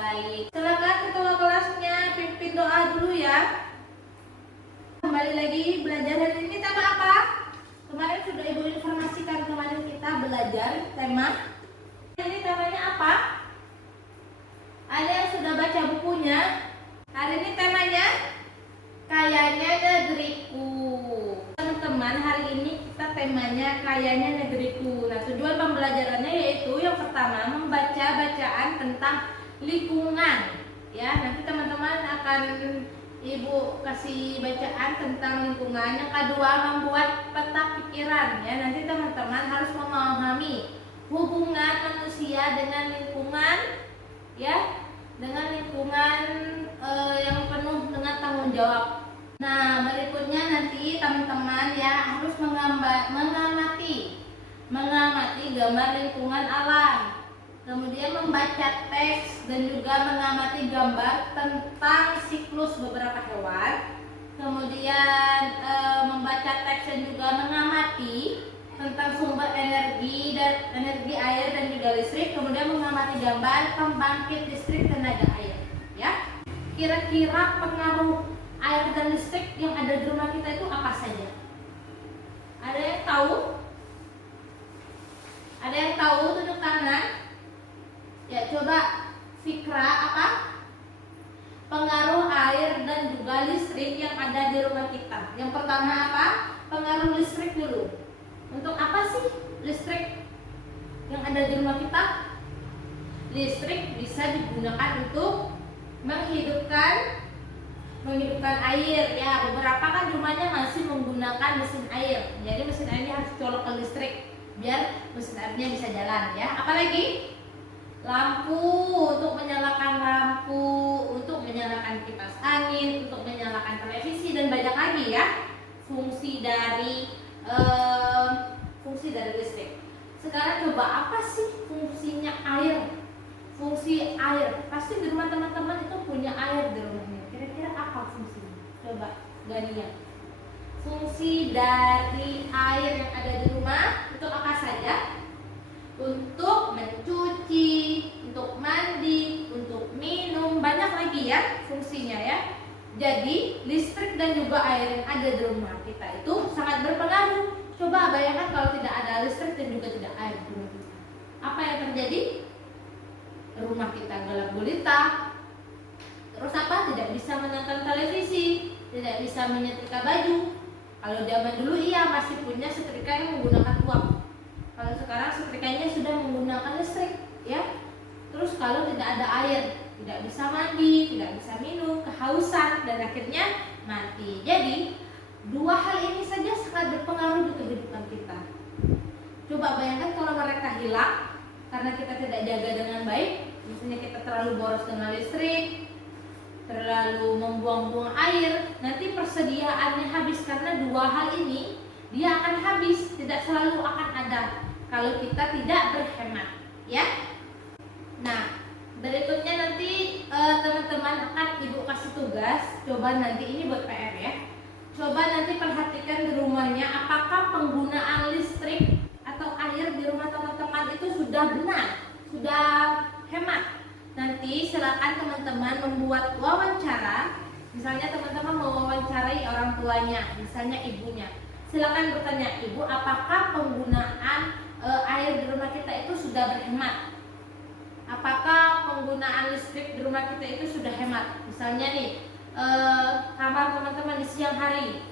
baik. Silakan ketua kelasnya pimpin doa dulu ya. Kembali lagi belajar hari ini tema apa? Kemarin sudah Ibu informasikan, kemarin kita belajar tema. Ini temanya apa? Ada yang sudah baca bukunya? Hari ini temanya Kayanya Negeriku. Teman-teman, hari ini kita temanya Kayanya Negeriku. Nah, tujuan pembelajarannya yaitu yang pertama membaca bacaan tentang lingkungan. Ya, nanti teman-teman akan Ibu kasih bacaan tentang lingkungan. Yang kedua, membuat peta pikiran. Ya, nanti teman-teman harus memahami hubungan manusia dengan lingkungan, ya, dengan lingkungan yang penuh dengan tanggung jawab. Nah, berikutnya nanti teman-teman ya harus mengamati gambar lingkungan alam. Kemudian membaca teks dan juga mengamati gambar tentang siklus beberapa hewan. Kemudian membaca teks dan juga mengamati tentang sumber energi dan energi air dan juga listrik. Kemudian mengamati gambar pembangkit listrik tenaga air. Ya, kira-kira pengaruh air dan listrik yang ada di rumah kita itu apa saja? Ada yang tahu? Ada yang tahu? Tunjuk tangan. Ya, coba Fikra, apa pengaruh air dan juga listrik yang ada di rumah kita? Yang pertama apa? Pengaruh listrik dulu. Untuk apa sih listrik yang ada di rumah kita? Listrik bisa digunakan untuk menghidupkan air ya. Beberapa kan rumahnya masih menggunakan mesin air. Jadi mesin airnya harus colok ke listrik biar mesin airnya bisa jalan ya. Apalagi lampu, untuk menyalakan lampu, untuk menyalakan kipas angin, untuk menyalakan televisi dan banyak lagi ya fungsi dari listrik. Sekarang coba apa sih fungsinya air? Fungsi air, pasti di rumah teman-teman itu punya air di rumahnya. Kira-kira apa fungsinya? Coba Gania. Fungsi dari air yang ada di rumah itu apa saja? Untuk mencuci, untuk mandi, untuk minum, banyak lagi ya fungsinya ya. Jadi listrik dan juga air yang ada di rumah kita itu sangat berpengaruh. Coba bayangkan kalau tidak ada listrik dan juga tidak air di rumah kita. Apa yang terjadi? Rumah kita gelap gulita. Terus apa? Tidak bisa menonton televisi, tidak bisa menyetrika baju. Kalau zaman dulu iya masih punya setrika yang menggunakan uap. Kalau sekarang setrikanya sudah menggunakan listrik, ya. Terus kalau tidak ada air, tidak bisa mandi, tidak bisa minum, kehausan dan akhirnya mati. Jadi dua hal ini saja sangat berpengaruh di kehidupan kita. Coba bayangkan kalau mereka hilang karena kita tidak jaga dengan baik. Misalnya kita terlalu boros dengan listrik, terlalu membuang-buang air, nanti persediaannya habis karena dua hal ini dia akan habis, tidak selalu akan ada kalau kita tidak berhemat, ya. Nah, berikutnya nanti teman-teman akan Ibu kasih tugas, coba nanti ini buat PR ya. Coba nanti perhatikan di rumahnya apakah penggunaan listrik atau air di rumah teman-teman itu sudah benar, sudah hemat. Nanti silakan teman-teman membuat wawancara. Misalnya teman-teman mewawancarai orang tuanya, misalnya ibunya. Silakan bertanya, Ibu, apakah penggunaan air di rumah kita itu sudah berhemat? Apakah penggunaan listrik di rumah kita itu sudah hemat? Misalnya nih, kamar teman-teman di siang hari,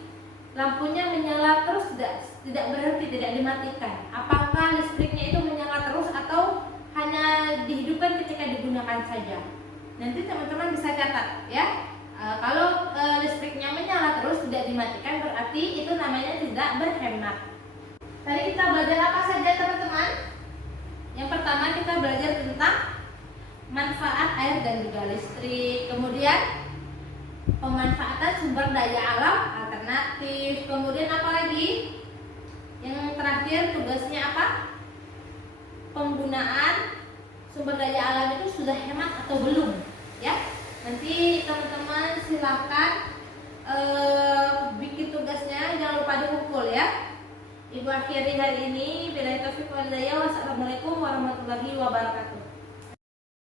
lampunya menyala terus, tidak berhenti, tidak dimatikan. Apakah listriknya itu menyala terus atau hanya dihidupkan ketika digunakan saja? Nanti teman-teman bisa catat ya. Kalau listriknya menyala terus tidak dimatikan, berarti itu namanya tidak berhemat. Tadi kita belajar apa saja teman-teman? Yang pertama kita belajar tentang manfaat air dan juga listrik. Kemudian pemanfaatan sumber daya alam alternatif. Kemudian apa lagi? Yang terakhir tugasnya apa? Penggunaan sumber daya alam itu sudah hemat atau belum, ya. Nanti teman-teman silakan bikin tugasnya, jangan lupa dikumpul ya. Ibu akhiri hari ini. Billahi taufiq wal hidayah. Wassalamualaikum warahmatullahi wabarakatuh.